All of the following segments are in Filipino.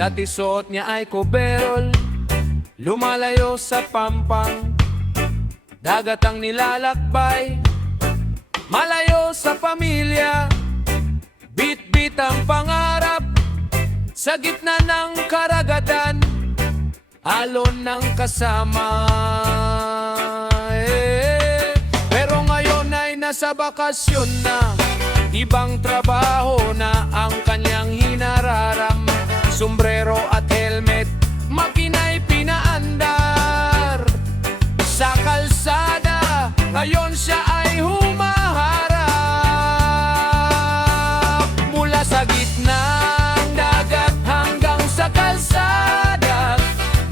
Dati suot niya ay coverall, lumalayo sa pampang. Dagat ang nilalakbay, malayo sa pamilya. Bit-bit ang pangarap, sa gitna ng karagatan, alon ng kasama. Pero ngayon ay nasa bakasyon na, ibang trabaho na ang kanyang hinararam. Sombrero at helmet, makina'y pinaandar. Sa kalsada, ngayon siya ay humaharap. Mula sa gitnang dagat hanggang sa kalsada,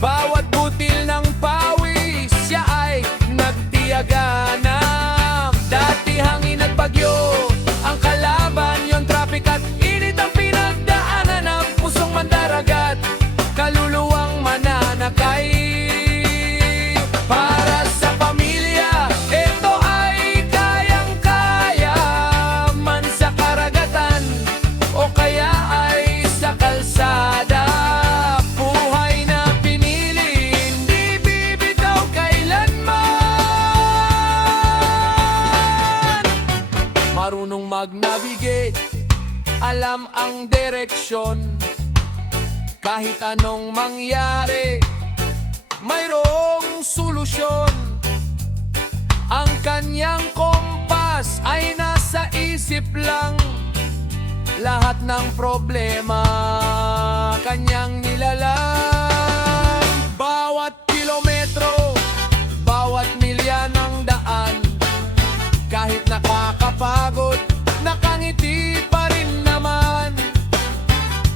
bawat butil ng pawis siya ay nagtiyaga na. Dati hangin at bagyo ang kalaban, yung traffic at init ang pinagdaanan ng pusong mandaragat, kaluluwang mananakay. Para sa pamilya, ito ay kayang-kaya, man sa karagatan o kaya ay sa kalsada. Buhay na pinili, hindi bibitaw kailanman. Marunong mag-navigate, alam ang direksyon. Kahit anong mangyari, mayroong solusyon. Ang kanyang kompas ay nasa isip lang. Lahat ng problema kanyang nilalang. Bawat kilometro, bawat milya ng daan, kahit nakakapagod, nakangiti pa rin naman.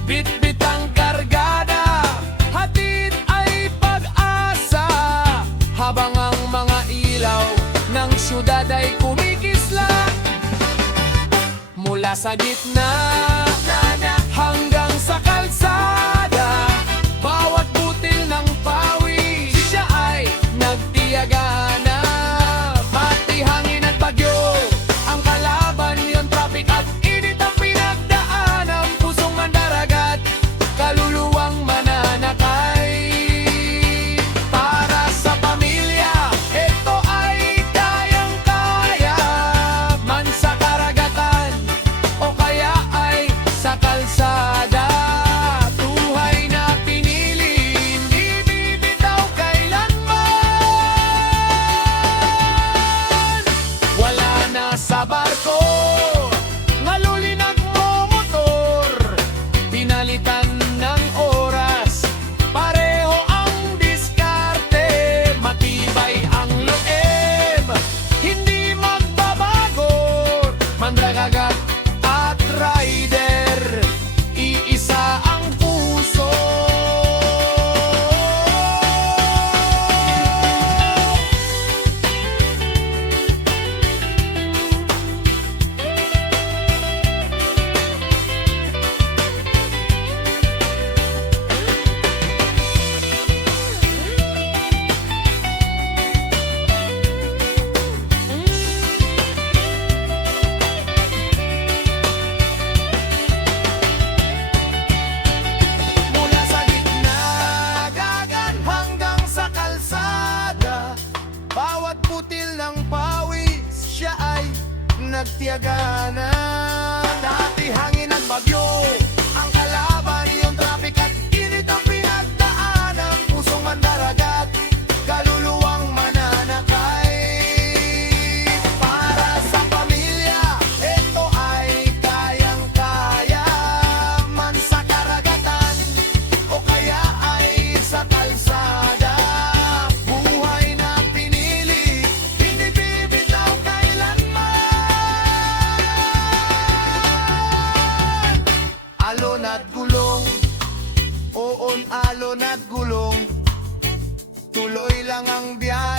Bit-bit ang kargada, hatid ay pag-asa, habang ang mga ilaw ng syudad ay kumikisla. Mula sa gitna hanggang sa kalsada, bawat butil ng pawis siya ay nagtiyaga na. Pati hangin at bagyo ang kalaban, yung traffic at init ang pinagdaan ng pusong mandaragat, kaluluwang mananakay. Para sa pamilya, ito ay kayang-kaya, man sa karagatan o kaya ay sa kalsada. Buhay na pinili, hindi bibitaw kailanman. Wala na sa barko, ngaluli nagmomotor, pinalitan ng oras, pareho ang diskarte. Matibay ang loob, hindi magbabago. Mandragagat at rider, iisa ang puso. Mula sa gitna dagat hanggang sa kalsada, bawat butil ng pawis siya ay nagtiyaga na. Dati hangin at bagyo ang kalaban, yung traffic at init ang pinagdaan ng pusong mandaragat, kaluluwang mananakay. Para sa pamilya, ito ay kayang-kaya, man sa karagatan o kaya ay sa kalsada. Buhay na pinili, hindi bibitaw kailanman. Alon at gulong, oon alon at gulong, tuloy lang ang biyahe.